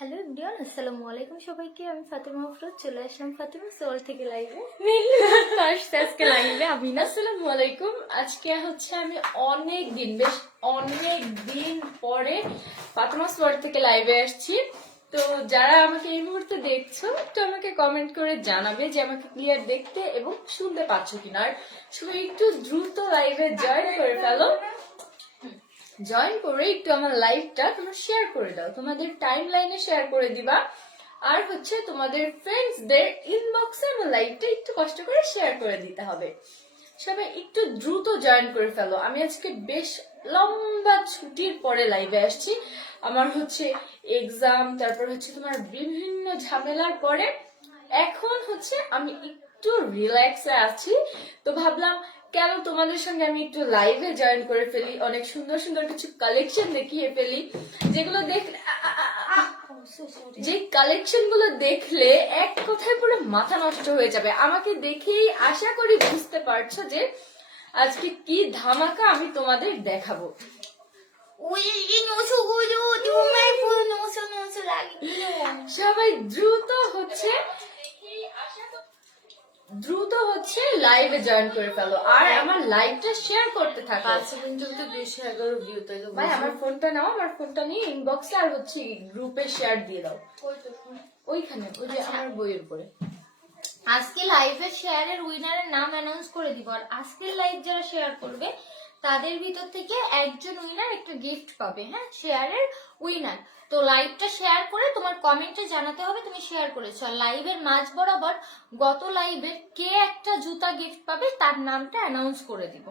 Hello everyone, আসসালামু আলাইকুম সবাইকে। আমি ফাতেমা আফরোজ চলে আসলাম ফাতেমা সোল থেকে লাইভে। আজকে লাইভে আমি না। আসসালামু আলাইকুম। আজকে হচ্ছে আমি অনেক দিন পরে ফাতেমা সোয়ার থেকে লাইভে আসছি। তো যারা আমাকে এই মুহূর্তে দেখছো একটু আমাকে কমেন্ট করে জানাবে যে আমাকে ক্লিয়ার দেখতে এবং শুনতে পাচ্ছ কিনা। আর সবাই একটু দ্রুত লাইভে জয়েন করে ফেলো। জয়েন করে একটু আমার লাইভটা তোমরা শেয়ার করে দাও, তোমাদের টাইম লাইনে শেয়ার করে দিবা। আর হচ্ছে তোমাদের ফ্রেন্ডসদের ইনবক্সে আমার লাইভটা একটু কষ্ট করে শেয়ার করে দিতে হবে। সবাই একটু দ্রুত জয়েন করে ফেলো। আমি আজকে বেশ লম্বা ছুটির পরে লাইভে আসছি। আমার হচ্ছে এক্সাম, তারপর হচ্ছে তোমার বিভিন্ন ঝামেলার পরে এখন হচ্ছে আমি একটু রিল্যাক্সে আছি। তো ভাবলাম কেন তোমাদের সঙ্গে আমি একটু লাইভে জয়েন করে ফেলি, অনেক সুন্দর সুন্দর কিছু কালেকশন দেখিয়ে ফেলি যেগুলো যে কালেকশন গুলো দেখলে এক কথায় পুরো মাথা নষ্ট হয়ে যাবে। আমাকে দেখেই আশা করি বুঝতে পারছো যে আজকে কি ধামাকা আমি তোমাদের দেখাবো। সবাই দ্রুত হচ্ছে লাইভে জয়েন করে ফেলো আর আমার লাইভটা শেয়ার করতে থাকো। 211 ভিউ তাই তো। ভাই আমার ফোনটা নাও, আমার ফোনটা নিয়ে ইনবক্সে আর হচ্ছে গ্রুপে শেয়ার দিয়ে দাও। ওইখানে ওই যে আমার বইয়ের উপরে। আজকে লাইভে শেয়ারের উইনারের নাম অ্যানাউন্স করে দিব। আর আজকের লাইভ যারা শেয়ার করবে তাদের ভিতর থেকে একজন উইনার একটা গিফট পাবে। হ্যাঁ, শেয়ারের উইনার। তো লাইভটা শেয়ার করে তোমার কমেন্টে জানাতে হবে তুমি শেয়ার করেছো। আর লাইভের মাঝ বরাবর গত লাইভের কে একটা জুতা গিফট পাবে তার নামটা অ্যানাউন্স করে দিব।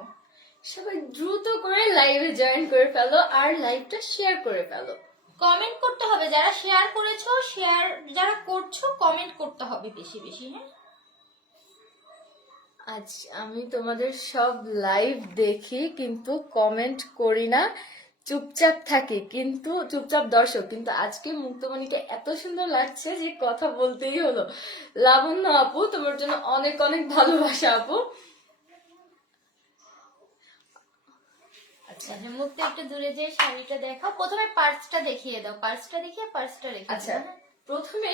সবাই দ্রুত করে লাইভে জয়েন করে ফেলো আর লাইভটা শেয়ার করে ফেলো। কমেন্ট করতে হবে, যারা শেয়ার করেছো, শেয়ার যারা করছো কমেন্ট করতে হবে বেশি বেশি। হ্যাঁ, আজ আমি তোমাদের সব লাইভ দেখি কিন্তু কমেন্ট করি না, চুপচাপ থাকি, কিন্তু চুপচাপ দর্শক। কিন্তু আজকে মুক্তমণিকে এত সুন্দর লাগছে যে কথা বলতেই হলো। লাবণ্য আপু, তোমার জন্য অনেক অনেক ভালোবাসা আপু। আচ্ছা মুখটা একটু দূরে যে শাড়িটা দেখাও। প্রথমে পার্সটা দেখিয়ে দাও, পার্সটা দেখিয়ে পার্সটা রেখে আচ্ছা, প্রথমে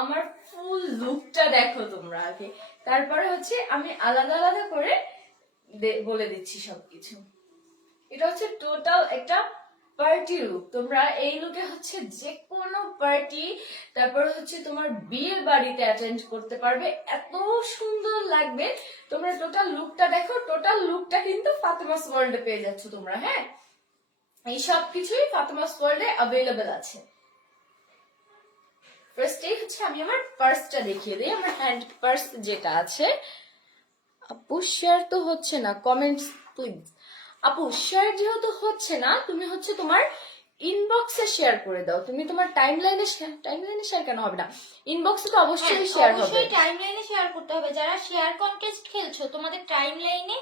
আমার ফুল লুকটা দেখো তোমরা আগে, তারপরে হচ্ছে আমি আলাদা আলাদা করে বলে দিচ্ছি সবকিছু। এটা হচ্ছে টোটাল একটা পার্টি লুক। তোমরা এই লুকে হচ্ছে যে কোনো পার্টি, তারপর হচ্ছে তোমার বিয়ে বাড়িতে অ্যাটেন্ড করতে পারবে, এত সুন্দর লাগবে। তোমরা টোটাল লুকটা দেখো। টোটাল লুকটা কিন্তু ফাতেমাস ওয়ার্ল্ডে পেয়ে যাচ্ছ তোমরা। হ্যাঁ, এই সব কিছুই ফাতেমাস ওয়ার্ল্ডে অ্যাভেলেবেল আছে। ফার্স্টেই হচ্ছে আমি আমার পার্সটা দেখিয়ে দিই, আমার হ্যান্ড পার্স যেটা আছে। আপু শেয়ার তো হচ্ছে না, কমেন্টস প্লিজ। আপু শেয়ার যেহেতু হচ্ছে না, তুমি হচ্ছে তোমার ইনবক্সে শেয়ার করে দাও। তুমি তোমার টাইমলাইনে শেয়ার কেন হবে না, ইনবক্সে তো অবশ্যই শেয়ার হবে। অবশ্যই টাইমলাইনে শেয়ার করতে হবে। যারা শেয়ার কন্টেস্ট খেলছো তোমাদের টাইমলাইনে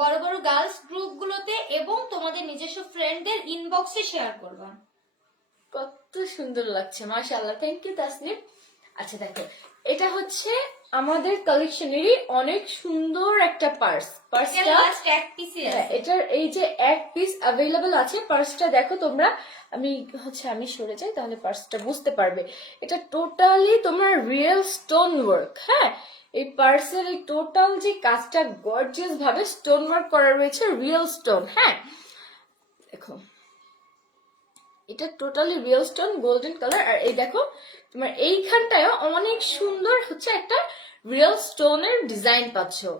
বড় বড় গার্লস গ্রুপগুলোতে এবং তোমাদের নিজস্ব ফ্রেন্ডদের ইনবক্সে শেয়ার করবা। কত সুন্দর লাগছে, মাশাআল্লাহ, থ্যাংক ইউ তাসনিম। আচ্ছা দেখো, এটা হচ্ছে আমাদের কালেকশনেরই অনেক সুন্দর একটা পার্সটা লাস্ট এক পিসই আছে। এটার এই যে এক পিস অ্যাভেলেবল আছে। পার্সটা দেখো তোমরা, আমি সরে যাই তাহলে পার্সটা বুঝতে পারবে। এটা টোটালি তোমার রিয়েল স্টোন ওয়ার্ক। হ্যাঁ, এই পার্সের এই টোটাল যে কাজটা গর্জিয়াস ভাবে স্টোন ওয়ার্ক করা রয়েছে, রিয়েল স্টোন। হ্যাঁ দেখো, এটা totally real stone, golden colour. আর এই দেখো তোমার এইখানটায় অনেক সুন্দর হচ্ছে একটা রিয়েল স্টোনের ডিজাইন পাচ্ছো।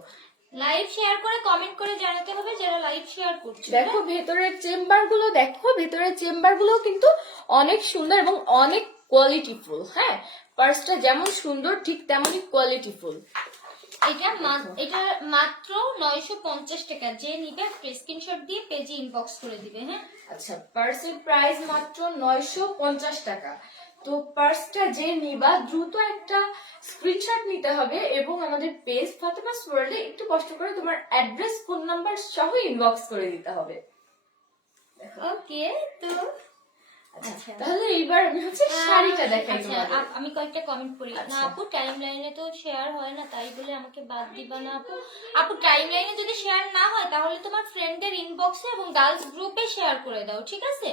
লাইভ শেয়ার করে কমেন্ট করে জানাতে হবে যারা লাইভ শেয়ার করছে। দেখো ভেতরের চেম্বার গুলো, দেখো ভেতরের চেম্বার গুলো কিন্তু অনেক সুন্দর এবং অনেক কোয়ালিটিফুল। হ্যাঁ, পার্সটা যেমন সুন্দর ঠিক তেমনই কোয়ালিটিফুল। এটা মাত্র 950 টাকা। যে নিবে স্ক্রিনশট দিয়ে পেজে ইনবক্স করে দিবে। হ্যাঁ, আচ্ছা, পার্সের প্রাইস মাত্র 950 টাকা। তো পার্সটা যে নিবা দ্রুত একটা স্ক্রিনশট নিতে হবে এবং আমাদের পেজ ফাতেমাস ওয়ার্ল্ডে একটু কষ্ট করে তোমার অ্যাড্রেস, ফোন নাম্বার সহ ইনবক্স করে দিতে হবে। ওকে। তো আচ্ছা, তাহলে এইবার আমি হচ্ছে শাড়িটা দেখাই তোমাদের। আমি কয়েকটা কমেন্ট করি। না আপু, টাইমলাইনে তো শেয়ার হয় না, তাই বলে আমাকে বাদ দিবা না আপু। আপু টাইমলাইনে যদি শেয়ার না হয় তাহলে তোমার ফ্রেন্ডদের ইনবক্সে এবং গার্লস গ্রুপে শেয়ার করে দাও, ঠিক আছে?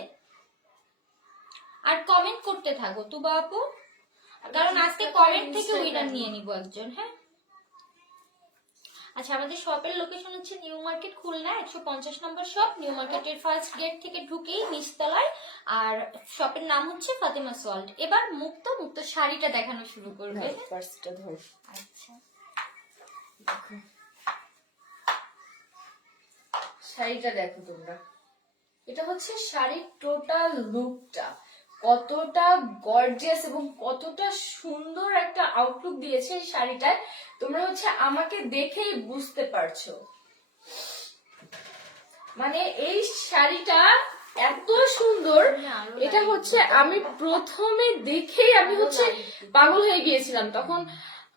আর কমেন্ট করতে থাকো তুবা আপু, কারণ আজকে কমেন্ট থেকে উইনার নিয়ে নিব একজন। হ্যাঁ আচ্ছা, আমাদের শপের লোকেশন হচ্ছে নিউ মার্কেট খুলনা 150 নম্বর শপ, নিউ মার্কেটের ফার্স্ট গেট থেকে ঢুকেই নিচতলায়। আর শপের নাম হচ্ছে ফাতেমা ওয়ার্ল্ড। এবার মুক্ত শাড়িটা দেখানো শুরু করবে। ফার্স্টটা ধর। আচ্ছা দেখো শাড়িটা দেখো তোমরা, এটা হচ্ছে শাড়ির টোটাল লুকটা কতটা গর্জিয়াস এবং কতটা সুন্দর একটা আউটলুক দিয়েছে এই শাড়িটায়, তোমরা হচ্ছে আমাকে দেখেই বুঝতে পারছো। মানে এই শাড়িটা এত সুন্দর, এটা হচ্ছে আমি প্রথমে দেখেই আমি হচ্ছে পাগল হয়ে গিয়েছিলাম। তখন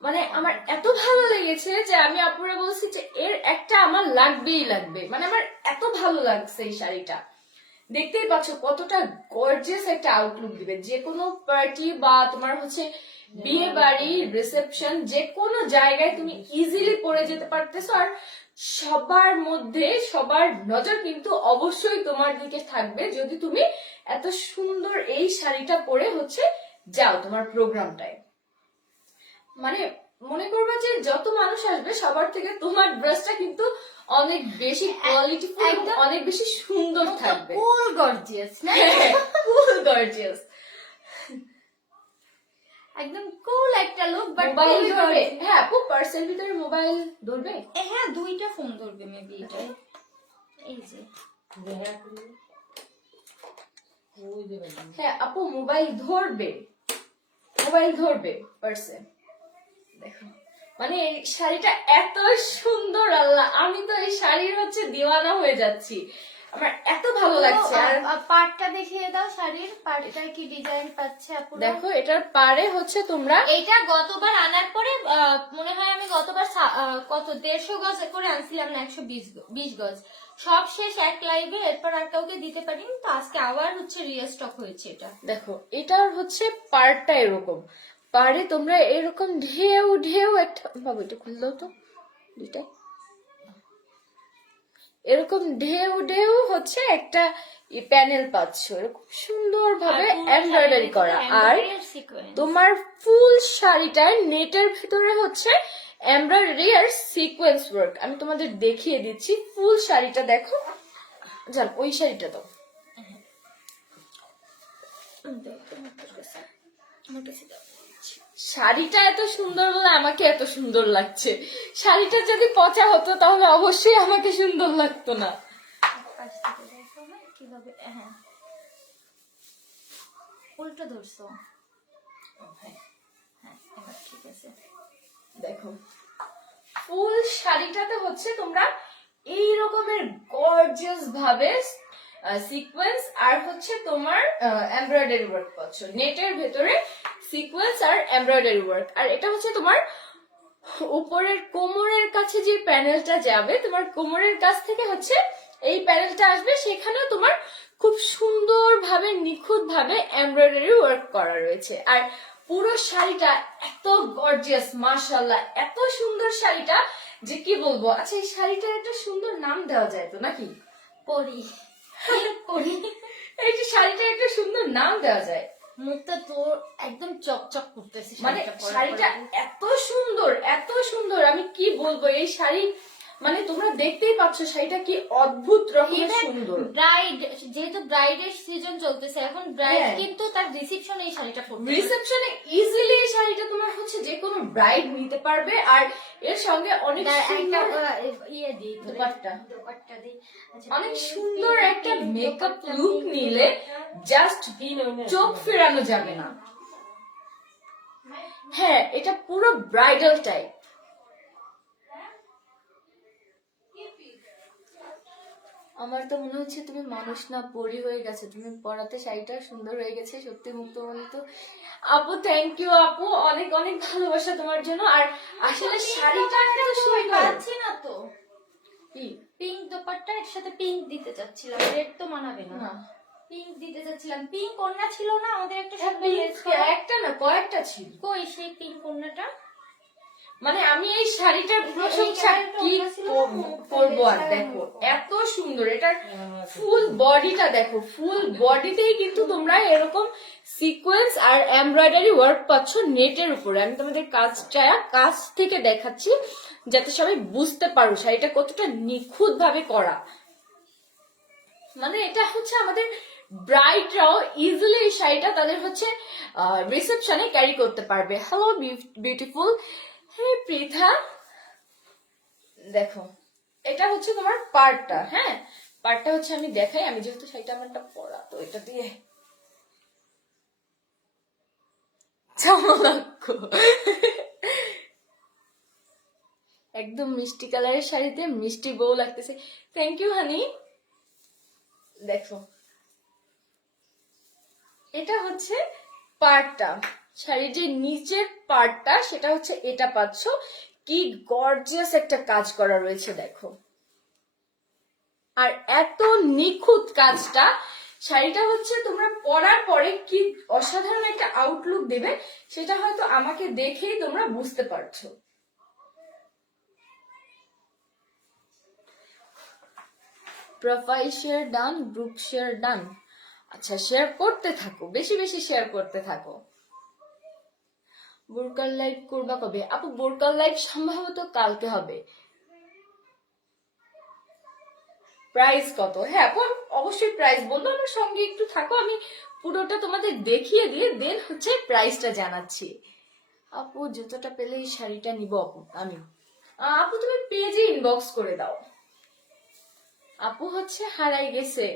মানে আমার এত ভালো লেগেছে যে আমি আপুরা বলছি যে এর একটা আমার লাগবেই লাগবে, মানে আমার এত ভালো লাগছে এই শাড়িটা। দেখতেই পাচ্ছ কতটা গর্জিয়াস একটা আউটলুক দিবে, যে কোনো পার্টি বা তোমার হচ্ছে বিয়ে বাড়ি রিসেপশন যে কোনো জায়গায় তুমি ইজিলি পরে যেতে পারতেছো। আর সবার মধ্যে সবার নজর কিন্তু অবশ্যই তোমার দিকে থাকবে যদি তুমি এত সুন্দর এই শাড়িটা পরে হচ্ছে যাও তোমার প্রোগ্রামটায়। মানে মনে করবা যে যত মানুষ আসবে সবার থেকে তোমার ড্রেসটা কিন্তু অনেক বেশি কোয়ালিটিফুল এবং অনেক বেশি সুন্দর থাকবে। ফুল গর্জিয়াস না, ফুল গর্জিয়াস, একদম কুল একটা লুক। বাট মোবাইল ধরবে? হ্যাঁ আপু পার্সের ভিতরে মোবাইল ধরবে? হ্যাঁ দুইটা ফোন ধরবে মেবি এটা। এই যে হ্যাঁ আপু মোবাইল ধরবে, মোবাইল ধরবে পার্সে। দেখো মানে এই শাড়িটা এত সুন্দর, আল্লাহ আমি তো এই শাড়ির হচ্ছে দিওয়ানা হয়ে যাচ্ছি, আমার এত ভালো লাগছে। আর পাটটা দেখিয়ে দাও, শাড়ির পাটটা কি ডিজাইন পাচ্ছে আপু? দেখো এটার পারে হচ্ছে তোমরা, এটা গতবার আনার পরে মনে হয় আমি গতবার কত 150 গজ করে আনছিলাম না, 120 গজ সব শেষ এক লাইভে, এরপর আর কাউকে দিতে পারিনি, তো আজকে আবার হচ্ছে রিস্টক হয়েছে এটা। দেখো এটার হচ্ছে পারটা এরকম, পারে তোমরা এরকম ঢেউ ঢেউ একটা, বাবু এটা খুললো তো দুইটাই, এরকম ঢেউ ঢেউ হচ্ছে একটা প্যানেল পাচ্ছ এরকম সুন্দর ভাবে এমব্রয়ডারি করা। আর তোমার ফুল শাড়িটার নেটের ভিতরে হচ্ছে এমব্রয়ডারি আর সিকোয়েন্স ওয়ার্ক। আমি তোমাদের দেখিয়ে দিচ্ছি ফুল শাড়িটা দেখো, জান ওই শাড়িটা দাও। শাড়িটা এত সুন্দর বলে আমাকে এত সুন্দর লাগছে, শাড়িটা যদি পচা হতো তাহলে অবশ্যই আমাকে সুন্দর লাগতো না। কিভাবে হ্যাঁ উল্টো ধরছো? হ্যাঁ এবার ঠিক আছে। দেখো ফুল শাড়িটাতে হচ্ছে তোমরা এই রকমের গর্জিয়াস ভাবে সিকোয়েন্স আর হচ্ছে তোমার এমব্রয়ডারি ওয়ার্ক পাচ্ছ, নেটের ভেতরে সিকোয়েন্স আর এমব্রয়ডারি ওয়ার্ক। আর এটা হচ্ছে তোমার উপরের কোমরের কাছে যে প্যানেলটা যাবে, তোমার কোমরের কাছ থেকে হচ্ছে এই প্যানেলটা আসবে, সেখানেও তোমার খুব সুন্দর ভাবে নিখুঁত ভাবে এমব্রয়ডারি ওয়ার্ক করা রয়েছে। আর পুরো শাড়িটা এত গর্জিয়াস, মাশাআল্লাহ এত সুন্দর শাড়িটা যে কি বলবো। আচ্ছা এই শাড়িটার একটা সুন্দর নাম দেওয়া যায় তো নাকি? পরি পরি এই যে শাড়িটার একটা সুন্দর নাম দেওয়া যায়। মুখটা তো একদম চকচক করতেছে, মানে শাড়িটা এত সুন্দর এত সুন্দর, আমি কি বলবো এই শাড়ি মানে তোমরা দেখতেই পাচ্ছ শাড়িটা কি অদ্ভুত রকমের সুন্দর। ব্রাইড যেহেতু ব্রাইডের সিজন চলতেছে এখন, ব্রাইড কিন্তু তার রিসেপশনে এই শাড়িটা পরবে, রিসেপশনে ইজিলি এই শাড়িটা তোমার হচ্ছে যে কোনো ব্রাইড নিতে পারবে। আর এর সঙ্গে অনেক সুন্দর ইয়ে দিই দোপাট্টা দিই, অনেক সুন্দর একটা মেকআপ লুক নিলে জাস্ট চোখ ফেরানো যাবে না। হ্যাঁ এটা পুরো ব্রাইডাল টাইপ। আমার তো মনে হচ্ছে তুমি মানুষ না পরি হয়ে গেছে, তুমি পরাতে শাড়িটা সুন্দর হয়ে গেছে সত্যি। মুক্ত বলে তো আপু থ্যাংক ইউ আপু, অনেক অনেক ভালোবাসা তোমার জন্য। আর আসলে শাড়িটা এত সুন্দর পাচ্ছি না তো, কি পিঙ্ক দোপাট্টা এর সাথে পিঙ্ক দিতে চাচ্ছিলাম, রেড তো মানাবে না, পিঙ্ক দিতে চাচ্ছিলাম। পিঙ্ক ওড়না ছিল না আমাদের একটা, একটা না কয়েকটা ছিল। কই সেই পিঙ্ক ওড়নাটা? মানে আমি এই শাড়িটার প্রশংসা কি করবো আর দেখো এত সুন্দর, এটার ফুল বডিটা দেখো, ফুল বডিতেই কিন্তু তোমরা এরকম সিকোয়েন্স আর এমব্রয়ডারি ওয়ার্ক পাচ্ছ নেটের উপরে। আমি তোমাদের কাজটা কাছ থেকে দেখাচ্ছি যাতে সবাই বুঝতে পারো শাড়িটা কতটা নিখুঁত ভাবে করা। মানে এটা হচ্ছে আমাদের ব্রাইডরাও ইজিলি এই শাড়িটা তাদের হচ্ছে রিসেপশনে ক্যারি করতে পারবে। হ্যালো বিউটিফুল, হে পৃথা, দেখো এটা হচ্ছে তোমার পার্টটা। হ্যাঁ, পার্টটা হচ্ছে আমি দেখাই, আমি যেহেতু শাড়িটা আমারটা পরা, তো এটা দিয়ে একদম মিষ্টি কালারের শাড়িতে মিষ্টি বউ লাগতেছে। Thank you honey. দেখো এটা হচ্ছে পার্টটা, শাড়ির যে নিচের পার্টটা সেটা হচ্ছে এটা পাচ্ছ। কি গর্জিয়াস একটা কাজ করা রয়েছে দেখো, আর এত নিখুঁত কাজটা। শাড়িটা হচ্ছে তোমরা পরার পরে কি অসাধারণ একটা আউটলুক দেবে সেটা হয়তো আমাকে দেখেই তোমরা বুঝতে পারছো। Profile share done, group share done. আচ্ছা, শেয়ার করতে থাকো, বেশি বেশি শেয়ার করতে থাকো। বোরকার লাইভ করবা কবে আপু? বোরকার লাইভ সম্ভবত কালকে হবে। প্রাইস কত? হ্যাঁ আপু অবশ্যই প্রাইস বলবো, আমার সঙ্গে একটু থাকো, আমি পুরোটা তোমাদের দেখিয়ে দিয়ে দেন হচ্ছে প্রাইসটা জানাচ্ছি। আপু জুতোটা পেলে এই শাড়িটা নিব আপু আমি। আপু তুমি পেজে ইনবক্স করে দাও। আপু হচ্ছে হারাই গেছে।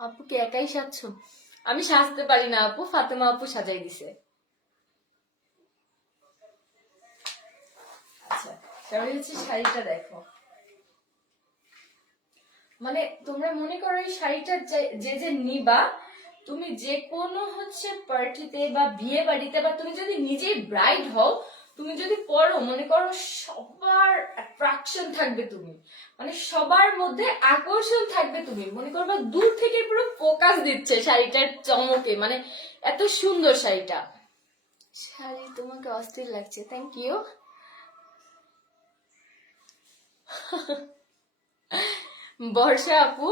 আপু কি একাই সাজছো? আমি সাজতে পারি না আপু, ফাতেমা আপু সাজাই দিছে। আচ্ছা, তাহলে হচ্ছে শাড়িটা দেখো, মানে তোমরা মনে করো এই শাড়িটা যে যে নিবা, তুমি যে কোনো হচ্ছে পার্টিতে বা বিয়ে বাড়িতে, বা তুমি যদি নিজেই ব্রাইড হও, তুমি যদি পরো, মনে করো সবার অ্যাট্রাকশন থাকবে, তুমি মানে সবার মধ্যে আকর্ষণ থাকবে, তুমি মনে করবা দূর থেকে পুরো ফোকাস দিচ্ছে শাড়িটার চমকে, মানে এত সুন্দর শাড়িটা। শাড়ি তোমাকে অস্থির লাগছে, থ্যাংক ইউ। বর্ষা আপু,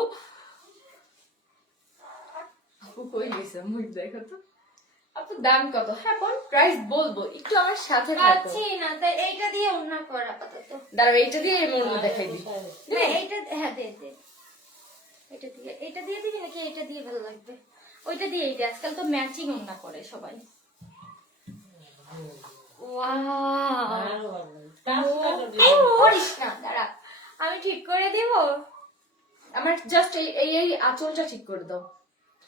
আপু কই গেছে মুখ দেখো তো। আপু দাম কত? হ্যাঁ কোন প্রাইস বলবো, একটু আমার সাথে থাকো। পাচ্ছি না, তাই এইটা দিয়ে ওড়না কর আপাতত। দাঁড়াও এইটা দিয়ে আমি অন্য দেখাই দিই। না এইটা, হ্যাঁ দে দে, এটা দিয়ে দিবি নাকি এটা দিয়ে ভালো লাগবে? ওইটা দিয়েই দে, আজকাল তো ম্যাচিং ওড়না করে সবাই। করিস না, দাঁড়া আমি ঠিক করে দিব। আমার জাস্ট এই আঁচলটা ঠিক করে দাও।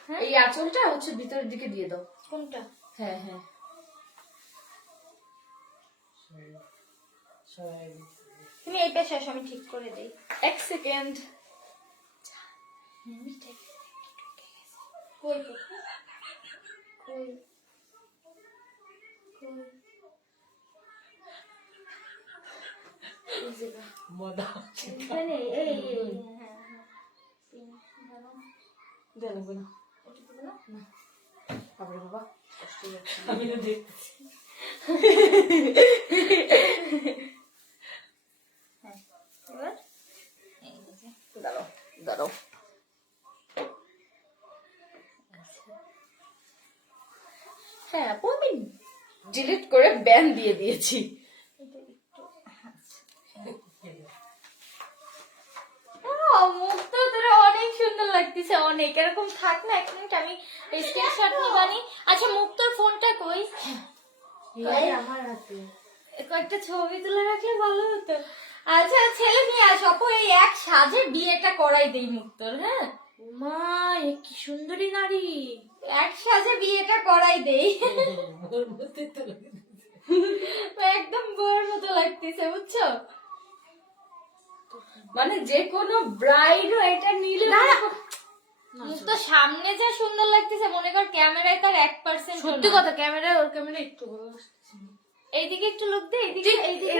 হ্যাঁ? এই আঁচলটা হচ্ছে ভিতরের দিকে দিয়ে দাও। কোনটা? হ্যাঁ হ্যাঁ, তুমি এই পাশে আসো, আমি ঠিক করে দেই। এক সেকেন্ড। কই কই কই এখানে, এই হ্যাঁ হ্যাঁ, দেখো না বাবা বাবা, আমি তো দেখছি। এবার দাঁড়াও দাঁড়াও, হ্যাঁ আপু আমি ডিলিট করে ব্যান দিয়ে দিয়েছি। মুখ তো তোরা অনেক সুন্দর লাগতেছে, অনেক। এরকম থাক না, এক মিনিট আমি স্ক্রিনশট নিবানি। আচ্ছা মুখ তোর ফোনটা কই? আমার হাতে কয়েকটা ছবি তুলে রাখলে ভালো হতো। আচ্ছা ছেলে নিয়ে আস আপু, এই এক সাজে বিয়েটা করাই দেই মুক্তর। হ্যাঁ মা, এ কি সুন্দরী নারী। এক সাজে বিয়েটা করাই দেই, একদম বউয়ের মতো লাগতেছে বুঝছো। মানে যে কোনো ব্রাইডও এটা নিলে মুখ তো সামনে যা সুন্দর লাগতেছে, মনে কর ক্যামেরায় তার 1% সত্যি কথা, ক্যামেরা ওর ক্যামেরা একটু এইদিকে একটু লোক দে, এইদিকে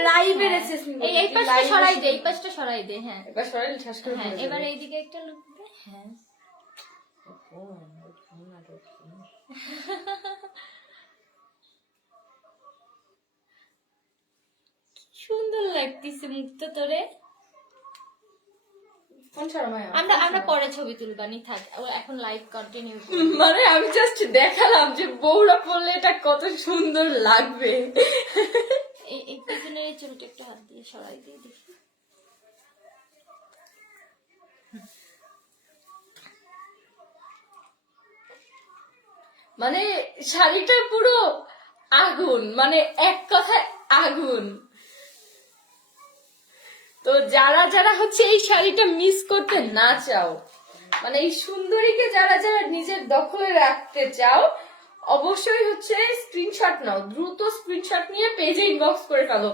লাইভের এসেস এই পাশটা সরাই দে, এই পাশটা সরাই দে। হ্যাঁ এবার সরাইলে ঠাস করে হ্যাঁ, পড়ে এবার যাবে। এইদিকে একটা লোক দে। হ্যাঁ সুন্দর লাগতেছে মুক্ত তোরে। ফোন ছাড়ো মায়া। আমরা পরে ছবি তুলবানি, থাক এখন লাইভ কন্টিনিউ। মানে আমি জাস্ট দেখালাম যে বউরা পরলে এটা কত সুন্দর লাগবে। এই পিছনের এই চুলটা একটু হাত দিয়ে সরাই দিয়ে দেখি। মানে শাড়িটা পুরো আগুন, মানে এক কথায় আগুন। তো যারা যারা হচ্ছে এই শাড়িটা মিস করতে না চাও, মানে এই সুন্দরীকে যারা যারা নিজের দখলে রাখতে চাও, অবশ্যই হচ্ছে স্ক্রিনশট নাও, দ্রুত স্ক্রিনশট নিয়ে পেজে ইনবক্স করে ফেলো।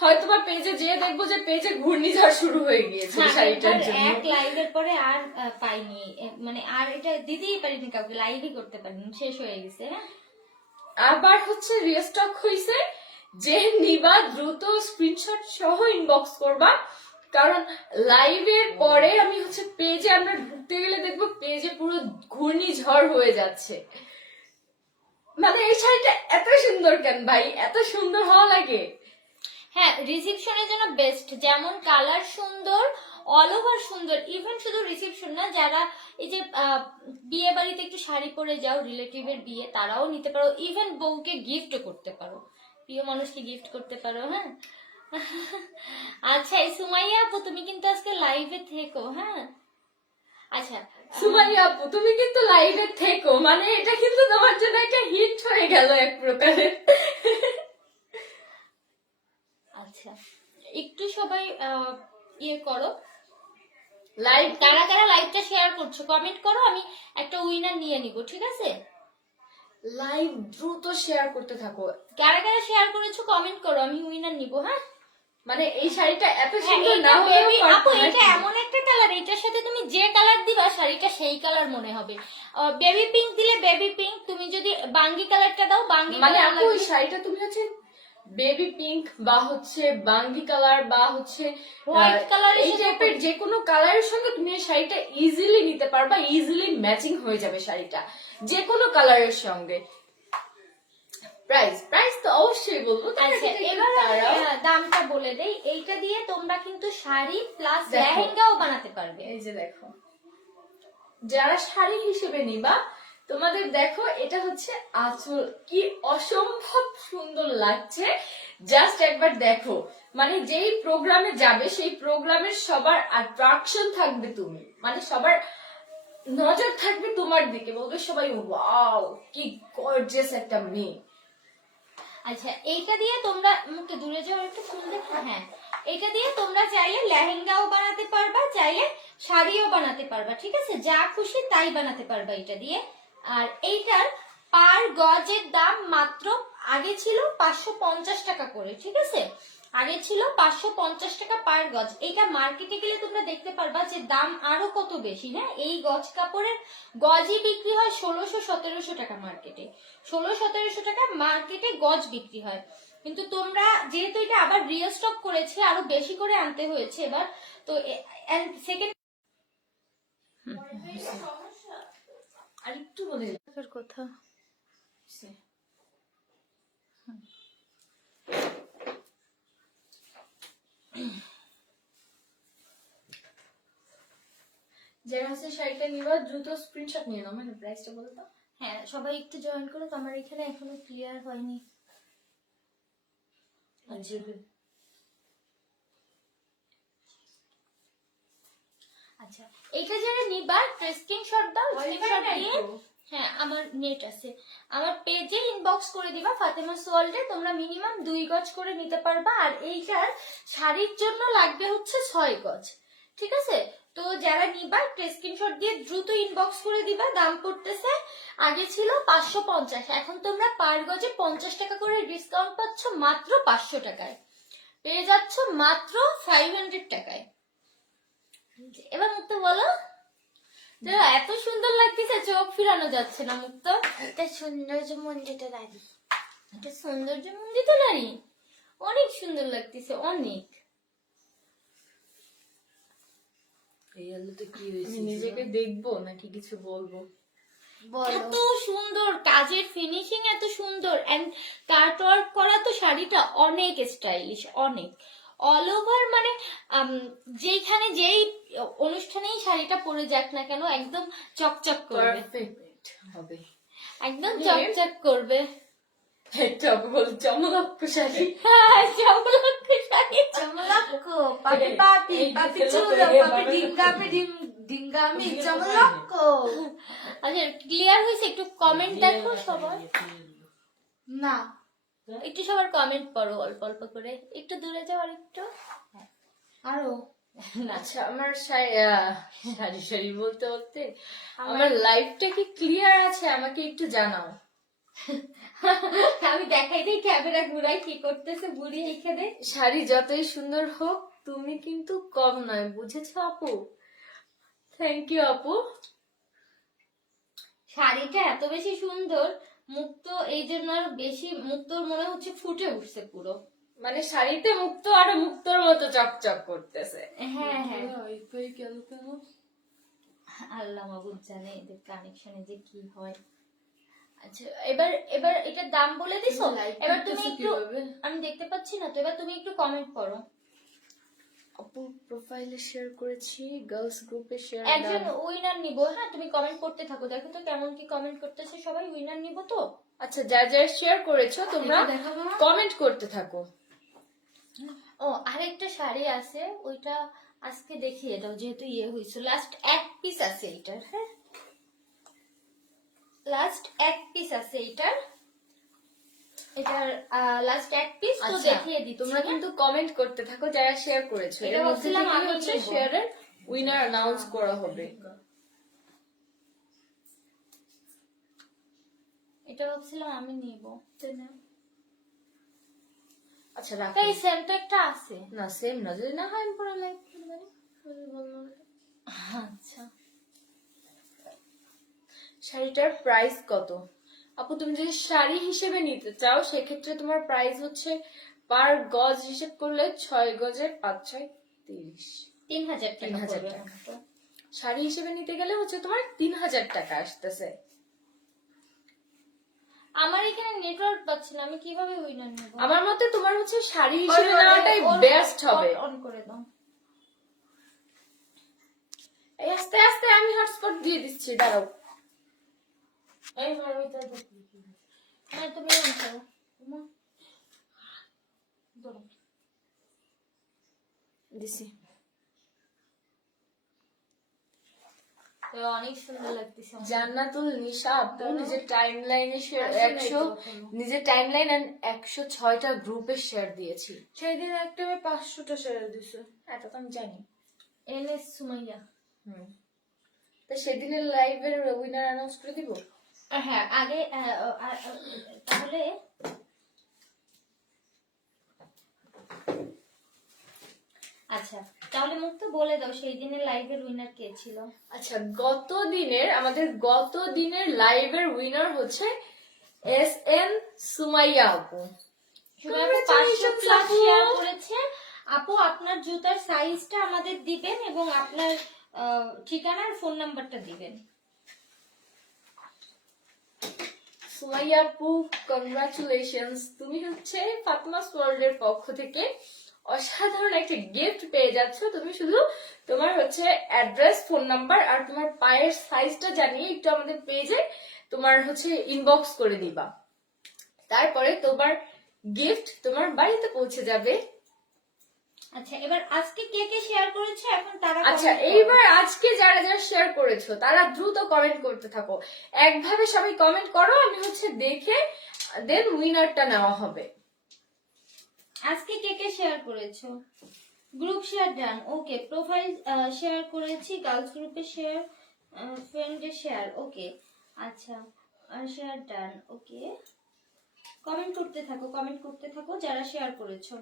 হয়তো বা পেজে যেয়ে দেখবো যে পেজে ঘূর্ণিঝড় শুরু হয়ে গিয়েছে শাড়িটার জন্য। এক লাইভের পরে আর পাইনি, মানে আর এটা দিতেই পারিনি কাউকে, লাইভই করতে পারিনি, শেষ হয়ে গেছে। হ্যাঁ, আবার হচ্ছে রিস্টক হইছে, যে নিবা দ্রুত স্ক্রিনশট সহ ইনবক্স করবা, কারণ লাইভের পরে আমি হচ্ছে পেজে আমরা ঢুকতে গেলে দেখবো পেজে পুরো ঘূর্ণিঝড় হয়ে যাচ্ছে। মানে এই শাড়িটা এত সুন্দর কেন ভাই, এত সুন্দর হওয়া লাগে। হ্যাঁ, রিসেপশনের জন্য বেস্ট, যেমন কালার সুন্দর, অল ওভার সুন্দর। ইভেন শুধু রিসেপশন না, যারা এই যে বিয়ে বাড়িতে একটু শাড়ি পরে যাও, রিলেটিভের বিয়ে, তারাও নিতে পারো। ইভেন বউকে গিফট করতে পারো, প্রিয় মানুষকে গিফট করতে পারো। হ্যাঁ, আচ্ছা এই সুমাইয়া আপু তুমি কিন্তু আজকে লাইভে থেকো। হ্যাঁ, আচ্ছা সুমাইয়া আপু তুমি কিন্তু লাইভে থেকো, মানে এটা কিন্তু তোমার জন্য একটা হিট হয়ে গেল এক প্রকারের। আচ্ছা একটু সবাই ইয়ে করো, লাইভ কারা কারা লাইভটা শেয়ার করছো কমেন্ট করো, আমি একটা উইনার নিয়ে নিব, ঠিক আছে? লাইভ দ্রুত শেয়ার করতে থাকো। কারা কারা শেয়ার করেছো কমেন্ট করো, আমি উইনার নিব। হ্যাঁ, মানে এই শাড়িটা এত হ্যাঁ, সুন্দর এটা না হলেও baby- আপু পারতো এটা নাকি? এমন একটা কালার, এটার সাথে তুমি যে কালার দিবা শাড়িটা সেই কালার মনে হবে। বেবি পিঙ্ক দিলে বেবি পিঙ্ক, তুমি যদি বাঙ্গি কালারটা দাও বাঙ্গি মানে কালার আপু ওই শাড়িটা তুমি হচ্ছে বেবি পিঙ্ক বা হচ্ছে বাঙ্গি কালার বা হচ্ছে হোয়াইট কালার, এই টাইপের যে কোনো কালারের সঙ্গে তুমি এই শাড়িটা ইজিলি নিতে পারবা, ইজিলি ম্যাচিং হয়ে যাবে শাড়িটা যে কোনো কালারের সঙ্গে। প্রাইস প্রাইস তো অবশ্যই বলবো। আচ্ছা এবার আমি, দামটা বলে দেই। এইটা দিয়ে তোমরা কিন্তু শাড়ি প্লাস দেখো। লেহেঙ্গাও বানাতে পারবে। এই যে দেখো, যারা শাড়ি হিসেবে নিবা তোমাদের দেখো এটা হচ্ছে আঁচল, কি অসম্ভব সুন্দর লাগছে, জাস্ট একবার দেখো। মানে যেই প্রোগ্রামে যাবে সেই প্রোগ্রামের সবার অ্যাট্রাকশন থাকবে তুমি, মানে সবার নজর থাকবে তোমার দিকে, বলবে সবাই ওয়াও কি গর্জিয়াস একটা মেয়ে। আচ্ছা এইটা দিয়ে তোমরা মুখে দূরে যাও একটু, ফুল দেখো। হ্যাঁ, এটা দিয়ে তোমরা চাইলে লেহেঙ্গাও বানাতে পারবা, চাইলে শাড়িও বানাতে পারবা, ঠিক আছে? যা খুশি তাই বানাতে পারবা এটা দিয়ে। আর এইটার পার গজের দাম মাত্র, আগে ছিল 550 টাকা করে, ঠিক আছে? আগে ছিল 550 টাকা পার গজ। এইটা মার্কেটে গেলে তোমরা দেখতে পারবা যে দাম আরো কত বেশি। হ্যাঁ, এই গজ কাপড়ের গজই বিক্রি হয় 1600-1700 টাকা মার্কেটে, 1600-1700 টাকা মার্কেটে গজ বিক্রি হয়। কিন্তু তোমরা যেহেতু এটা আবার রিস্টক করেছে, আরো বেশি করে আনতে হয়েছে এবার। তো সেকেন্ড আর একটু বলে কথা, যারা হচ্ছে শাড়িটা নিবা দ্রুত স্ক্রিনশট নিয়ে নাও। মানে প্রাইসটা বলো তো। হ্যাঁ সবাই একটু জয়েন করো, তো আমার এখানে এখনো ক্লিয়ার হয়নি। আচ্ছা এটা যারা নিবা স্ক্রিনশট দাও, স্ক্রিনশট দিয়ে, হ্যাঁ আমার নেট আছে, আমার পেজে ইনবক্স করে দিবা ফাতেমা ওয়ার্ল্ডে। তোমরা মিনিমাম 2 গজ করে নিতে পারবা। আর এইটার শাড়ির জন্য লাগবে হচ্ছে 6 গজ, ঠিক আছে? তো যারা নিবা স্ক্রিনশট দিয়ে দ্রুত ইনবক্স করে দিবা। দাম পড়তেছে, আগে ছিল 550, এখন তোমরা পার গজে 50 টাকা করে ডিসকাউন্ট পাচ্ছ, মাত্র 500 টাকায় পেয়ে যাচ্ছ, মাত্র 500 টাকায়। এবার মুক্ত বলো, এত সুন্দর লাগতেছে চোখ ফিরানো যাচ্ছে না। মুক্ত এটা সৌন্দর্য মন্ডিত নারী, এটা সৌন্দর্য মন্ডিত নারী, অনেক সুন্দর লাগতেছে, অনেক। আমি নিজেকে দেখবো নাকি কিছু বলবো? এত সুন্দর কাজের ফিনিশিং, এত সুন্দর এন্ড কাট ওয়ার্ক করা, তো শাড়িটা অনেক স্টাইলিশ, অনেক অল ওভার, মানে যেখানে যেই অনুষ্ঠানেই শাড়িটা পরে যাক না কেন একদম চকচক করবে, পারফেক্ট হবে। একদম চকচক করবে। এটা বল চমলক্ষ শাড়ি। হ্যাঁ, চমলক্ষ শাড়ি। চমলক্ষ, পাপি পাপি পাপি চুরা, পাপি ডিঙ্গামি চমলক্ষ। আচ্ছা, ক্লিয়ার হয়েছে? একটু কমেন্ট দেখো সবার, না, একটু সবার কমেন্ট পড়ো অল্প অল্প করে, একটু দূরে যাও আর একটু। আরো আচ্ছা, আমার শাড়ি শাড়ি বলতে বলতে আমার লাইফটা কি ক্লিয়ার আছে আমাকে একটু জানাও। আমি দেখাই দিই ক্যামেরা ঘুরাই কি করতেছে বুড়ি এখানে। শাড়ি যতই সুন্দর হোক তুমি কিন্তু কম নয়, বুঝেছো আপু? থ্যাংক ইউ আপু। শাড়িটা এত বেশি সুন্দর, মুক্ত এই জন্য আরো বেশি, মুক্তর মনে হচ্ছে ফুটে উঠছে পুরো, মানে শাড়িতে মুক্ত আরো মুক্তর মতো চকচক করতেছে। হ্যাঁ হ্যাঁ। কেন কেন আল্লাহ মাবুদ জানে এদের কানেকশনে যে কি হয়। আচ্ছা, এবার এবার এটার দাম বলে দিছো? এবার তুমি একটু, আমি দেখতে পাচ্ছি না তো, এবার তুমি একটু কমেন্ট করো। আপু প্রোফাইলে শেয়ার করেছি, গার্লস গ্রুপে শেয়ার। একজন উইনার নিব, হ্যাঁ তুমি কমেন্ট করতে থাকো, দেখো তো কেমন কি কমেন্ট করতেছে সবাই, উইনার নিব তো। আচ্ছা, যার যার শেয়ার করেছো তোমরা দেখাবো না? কমেন্ট করতে থাকো। ও আরেকটা শাড়ি আছে, ওইটা আজকে দেখিয়ে দাও যেহেতু ইয়ে হয়েছে, লাস্ট এক পিস আছে এইটার, হ্যাঁ লাস্ট এক পিস আছে এইটার, এটার লাস্ট এক পিস তো আচ্ছা, দেখিয়ে দিই তোমরা কিন্তু কমেন্ট করতে থাকো যারা শেয়ার করেছো। এটা এর মধ্যে ভাবছিলাম থেকে আমি হচ্ছে নিবো। শেয়ারের উইনার অ্যানাউন্স করা হবে। এটা ভাবছিলাম আমি নিব, আচ্ছা রাখো। তাই সেমটা একটা আছে। না সেম না, যদি না হয় আমি পরে লাইক করব। আচ্ছা, শাড়িটার প্রাইস কত? আপু তুমি যদি শাড়ি হিসেবে নিতে চাও সেক্ষেত্রে তোমার প্রাইস হচ্ছে পার গজ হিসেব করলে 6 গজে 5 6 30। 3000 টাকা 3000 পড়বে টাকা। আমাকে। শাড়ি হিসেবে নিতে গেলে হচ্ছে তোমার 3000 টাকা আসতেছে। আমার এখানে নেটওয়ার্ক পাচ্ছি না, আমি কিভাবে উইনার নেব? আমার মতে তোমার হচ্ছে শাড়ি হিসেবে নেওয়াটাই বেস্ট হবে। অন করে দাও। এই আস্তে আস্তে আমি হটস্পট দিয়ে দিচ্ছি, দাঁড়াও। এই মার ওইটা দেখি। না তুমি অন করো। মা ধরো। দিছি। তো অনেক সুন্দর লাগতেছে আমার। জান্নাতুল নিশা আপু নিজের টাইমলাইনে শেয়ার আসলে 100, তো এখনো। নিজের টাইমলাইন এন্ড 106টা গ্রুপে শেয়ার দিয়েছি। সেদিন একটা 500টা শেয়ার দিছে। এটা তো আমি জানি। এনএস সুমাইয়া। তো সেদিনের লাইভের উইনার অ্যানাউন্স করে দিব। হ্যাঁ আগে তাহলে আচ্ছা, তাহলে মুক্ত বলে দাও সেই দিনের লাইভের উইনার কে ছিল? আচ্ছা, আমাদের গত দিনের লাইভের উইনার হচ্ছে SN সুমাইয়া আপু। সবাই 500 প্লাস শেয়ার করেছে। আপু আপনার জুতার সাইজটা আমাদের দিবেন এবং আপনার ঠিকানা আর ফোন নাম্বারটা দিবেন। সুমাইয়া আপু কংগ্রাচুলেশনস, তুমি হচ্ছে ফাতমাস ওয়ার্ল্ড এর পক্ষ থেকে অসাধারণ একটা গিফট পেয়ে যাচ্ছ। তুমি শুধু তোমার হচ্ছে অ্যাড্রেস, ফোন নাম্বার আর তোমার পায়ের সাইজটা জানিয়ে একটু আমাদের পেজে তোমার হচ্ছে ইনবক্স করে দিবা, তারপরে তোমার গিফট তোমার বাড়িতে পৌঁছে যাবে। আচ্ছা, এবার আজকে কে কে শেয়ার করেছে এখন তারা আচ্ছা, comment করো। এইবার আজকে যারা যারা শেয়ার করেছো তারা দ্রুত কমেন্ট করতে থাকো, একভাবে সবাই কমেন্ট করো, আমি হচ্ছে দেখে দেন উইনারটা নেওয়া হবে। আজকে কে কে শেয়ার করেছো? গ্রুপ শেয়ার ডান, ওকে। প্রোফাইল শেয়ার করেছি, গার্লস গ্রুপে শেয়ার, ফ্রেন্ডে শেয়ার, ওকে। আচ্ছা, শেয়ার ডান, ওকে। কমেন্ট করতে থাকো, কমেন্ট করতে থাকো যারা শেয়ার করেছো।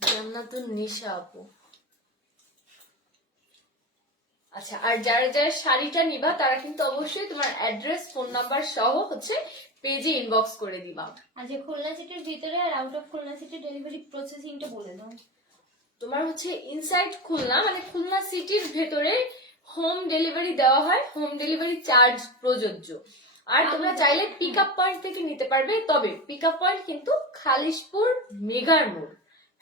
জান্নাতুন নিশা আপু। আচ্ছা, আর যারা যারা শাড়িটা নিবা তারা কিন্তু অবশ্যই তোমার অ্যাড্রেস, ফোন নাম্বার সহ হচ্ছে পেজে ইনবক্স করে দিবা। আচ্ছা, খুলনা সিটির ভিতরে আর আউট অফ খুলনা সিটির ডেলিভারি প্রসেসিংটা বলে দাও। তোমার হচ্ছে ইনসাইড খুলনা, মানে খুলনা সিটির ভেতরে হোম ডেলিভারি দেওয়া হয়, হোম ডেলিভারি চার্জ প্রযোজ্য। আর তোমরা চাইলে পিক আপ পয়েন্ট থেকে নিতে পারবে, তবে পিক আপ পয়েন্ট কিন্তু খালিশপুর মেঘার মোড়।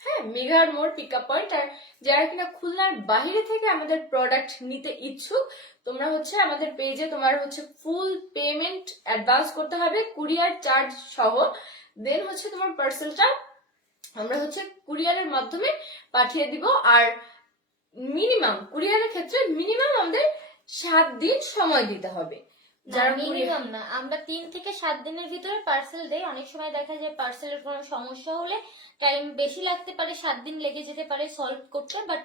হ্যাঁ, মেঘার মোড় পিক আপ পয়েন্ট। আর যারা কিনা খুলনার বাইরে থেকে আমাদের প্রোডাক্ট নিতে ইচ্ছুক, তোমরা হচ্ছে আমাদের পেজে তোমার হচ্ছে ফুল পেমেন্ট অ্যাডভান্স করতে হবে কুরিয়ার চার্জ সহ। দেন হচ্ছে তোমার পার্সেলটা আমরা হচ্ছে কুরিয়ারের মাধ্যমে পাঠিয়ে দিব। আর মিনিমাম কুরিয়ারের ক্ষেত্রে মিনিমাম আমাদের 7 দিন সময় দিতে হবে। যারা মিনিমাম না, আমরা 3 থেকে 7 দিনের ভিতরে পার্সেল দেই। অনেক সময় দেখা যায় পার্সেলের কোনো সমস্যা হলে টাইম বেশি লাগতে পারে, 7 দিন লেগে যেতে পারে সলভ করতে, বাট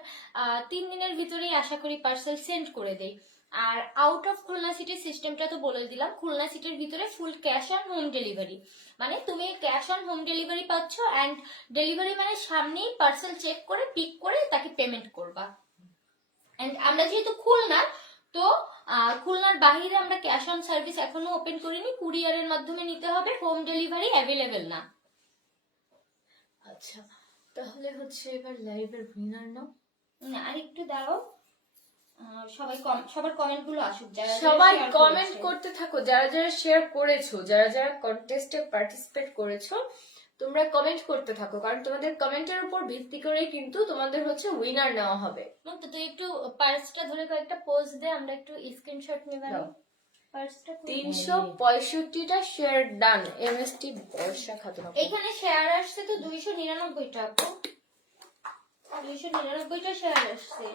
3 দিনের ভিতরেই আশা করি পার্সেল সেন্ড করে দেই। আর আউট অফ খুলনা সিটির সিস্টেমটা তো বলে দিলাম, খুলনা সিটির ভিতরে full cash on home delivery, মানে তুমি ক্যাশ অন হোম ডেলিভারি পাচ্ছ, অ্যান্ড ডেলিভারি মানে সামনেই পার্সেল চেক করে পিক করে তাকে পেমেন্ট করবা। এন্ড আমরা যেহেতু খুলনা, তো খুলনার বাহিরে আমরা ক্যাশ অন সার্ভিস এখনো ওপেন করিনি, কুরিয়ারের মাধ্যমে নিতে হবে, হোম ডেলিভারি অ্যাভেলেবেল না। আচ্ছা, তাহলে হচ্ছে এবার লাইভের উইনার নাও। আর একটু দাঁড়াও, সবার কমেন্ট গুলো আসুক, যারা সবাই কমেন্ট করতে থাকো, যারা যারা শেয়ার করেছো, যারা যারা কন্টেস্টে পার্টিসিপেট করেছো, তোমরা কমেন্ট করতে থাকো, কারণ তোমাদের কমেন্টের উপর ভিত্তি করেই কিন্তু তোমাদের হচ্ছে উইনার নেওয়া হবে। তো তুই একটু পার্সটা ধরে কয়েকটা পোজ দে, আমরা একটু স্ক্রিনশট নেব। পার্সটা 365টা শেয়ার ডান। এমএসটি বর্ষা খাতুন। এখানে শেয়ার আসছে তো 299টা আপু, 299টা শেয়ার আসছে,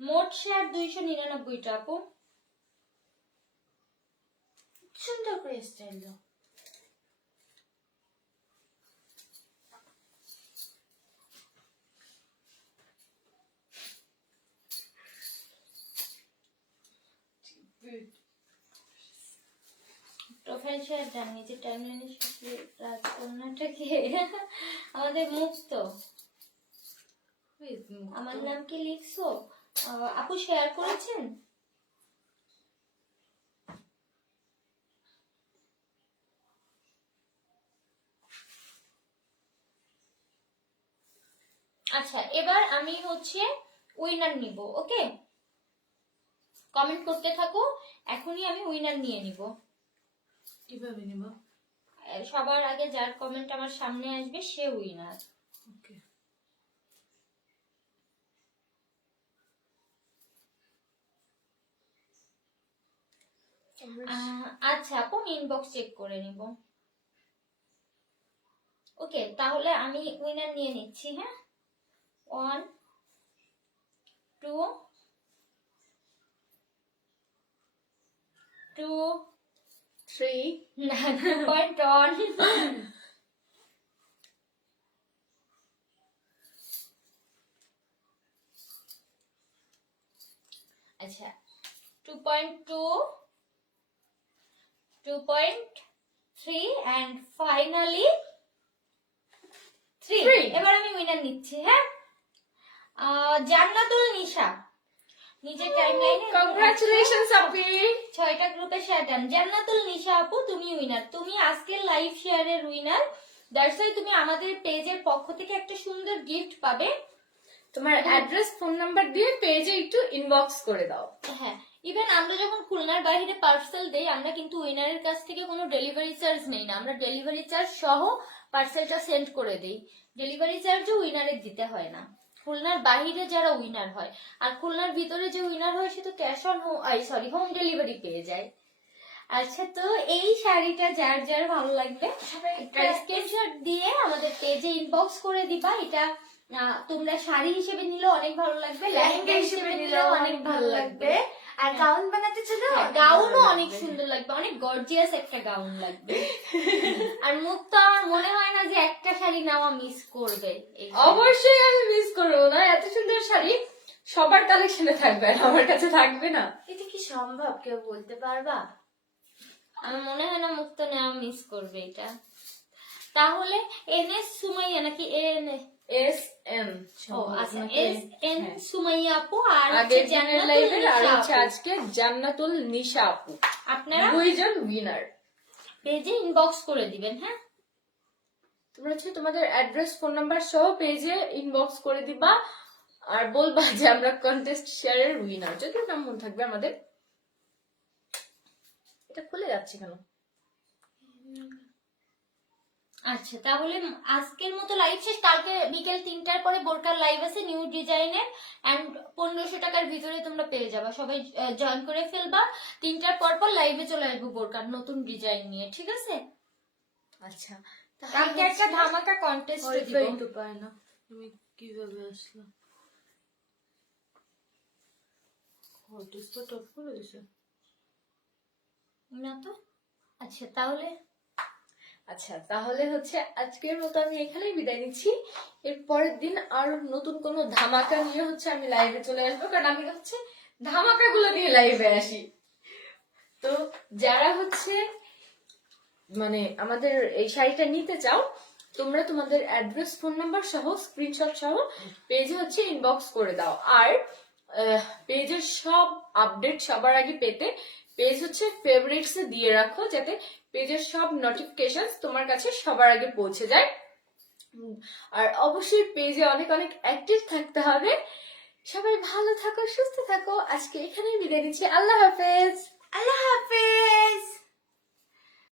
মোট শেয়ার 299টা আপু। সুন্দর করে স্টাইল দাও। প্রোফাইল শেয়ার ডান, নিচে টাইমলাইনে সাথে রাজকন্যাটা কে? আমাদের মুক্ত। আমার নাম কি লিখছো আপু? শেয়ার করেছেন? আচ্ছা, এবার আমি হচ্ছে উইনার নিব। ওকে, কমেন্ট করতে থাকো, এখনই আমি উইনার নিয়ে নিব। কিভাবে নিব? সবার আগে যার কমেন্ট আমার সামনে আসবে সে উইনার। ওকে, আচ্ছা আপু, ইনবক্স চেক করে নিব। ওকে, তাহলে আমি উইনার নিয়ে নিচ্ছি। হ্যাঁ, 1 2 2 3 2.1 আচ্ছা, 2.2 2.3 and finally 3। এবার আমি উইনার নিচ্ছি। হ্যাঁ, জান্নাতুল নিশা, নিজের টাইমলাইনে কংগ্রাচুলেশনস আপু, 6টা গ্রুপে শেয়ার ডান। জান্নাতুল নিশা আপু, তুমি উইনার, তুমি আজকের লাইভ শেয়ারের উইনার। দ্যাটস ওয়াই তুমি আমাদের পেজের পক্ষ থেকে একটা সুন্দর গিফট পাবে। তোমার অ্যাড্রেস ফোন নাম্বার দিয়ে পেজে একটু ইনবক্স করে দাও। হ্যাঁ, ইভেন আমরা যখন খুলনার বাইরে পার্সেল দেই, আমরা কিন্তু উইনারের কাছ থেকে কোনো ডেলিভারি চার্জ নেই না, আমরা ডেলিভারি চার্জ সহ পার্সেলটা সেন্ড করে দেই। ডেলিভারি চার্জও উইনারের দিতে হয় না, খুলনার বাইরে যারা উইনার হয়। আর খুলনার ভিতরে যে উইনার হয় সে তো ক্যাশ অন হোম ডেলিভারি পেয়ে যায়। আচ্ছা, তো এই শাড়িটা যার যার ভালো লাগবে স্ক্রিনশট দিয়ে আমাদের পেজে ইনবক্স করে দিবা। এটা তোমরা শাড়ি হিসেবে নিলেও অনেক ভালো লাগবে, লেহেঙ্গা হিসেবে নিলেও অনেক ভালো লাগবে, আর গাউন বানাতে ছিল, গাউনও অনেক সুন্দর লাগবে, অনেক গর্জিয়াস একটা গাউন লাগবে। আর মুখ তো আমার মনে হয় না যে একটা শাড়ি নেওয়া মিস করবে। অবশ্যই আমি মিস করবো না, এত সুন্দর শাড়ি সবার কালেকশনে থাকবে, আর আমার কাছে থাকবে না। এটা কি সম্ভব? কেউ বলতে পারবা? আমার মনে হয় না মুক্ত নেওয়া মিস করবে এটা। তাহলে এনএস সুমাইয়া নাকি এস এম? ও আচ্ছা, এস এন সুমাইয়া আপু, আর আগের চ্যানেল লাইভের, আর নিশা হচ্ছে আপু। আজকে জান্নাতুল নিশা আপু, আপনারা 2জন উইনার। পেজে ইনবক্স করে দিবেন। হ্যাঁ, তোমরা হচ্ছে তোমাদের অ্যাড্রেস ফোন নাম্বার সহ পেজে ইনবক্স করে দিবা আর বলবা যে আমরা কন্টেস্ট শেয়ারের উইনার, যদিও নাম মনে থাকবে আমাদের। এটা খুলে যাচ্ছে কেন? আচ্ছা, তাহলে আজকের মতো লাইভ শেষ। কালকে বিকেল 3টার পরে বোরকার লাইভ আছে নিউ ডিজাইনের, এন্ড 1500 টাকার ভিতরে তোমরা পেয়ে যাবা। সবাই জয়েন করে ফেলবা। 3টার পর পর লাইভে চলে আসবো বোরকার নতুন ডিজাইন নিয়ে, ঠিক আছে? আচ্ছা, কালকে একটা ধামাকা কন্টেস্ট দিব। ওয়াইফাই তো পায় না, তুমি কিভাবে আসলো? হটস্পট অফ করে দিছে না তো। আচ্ছা তাহলে হচ্ছে আজকের মতো আমি এখানেই বিদায় নিচ্ছি। এর পরের দিন আর নতুন কোনো ধামাকা নিয়ে হচ্ছে আমি লাইভে চলে আসবো, কারণ আমি হচ্ছে ধামাকা গুলো নিয়ে লাইভে আসি। তো যারা হচ্ছে মানে আমাদের এই শাড়িটা নিতে চাও, তোমরা তোমাদের অ্যাড্রেস ফোন নাম্বার সহ স্ক্রিনশট সহ পেজে হচ্ছে ইনবক্স করে দাও। আর পেজের সব আপডেট সবার আগে পেতে পেজ হচ্ছে ফেভারিটস এ দিয়ে রাখো, যাতে পেজের সব নোটিফিকেশন তোমার কাছে সবার আগে পৌঁছে যায়। আর অবশ্যই পেজে অনেক অনেক অ্যাক্টিভ থাকতে হবে। সবাই ভালো থাকো, সুস্থ থাকো। আজকে এখানেই বিদায় নিচ্ছি। আল্লাহ হাফেজ। আল্লাহ হাফেজ।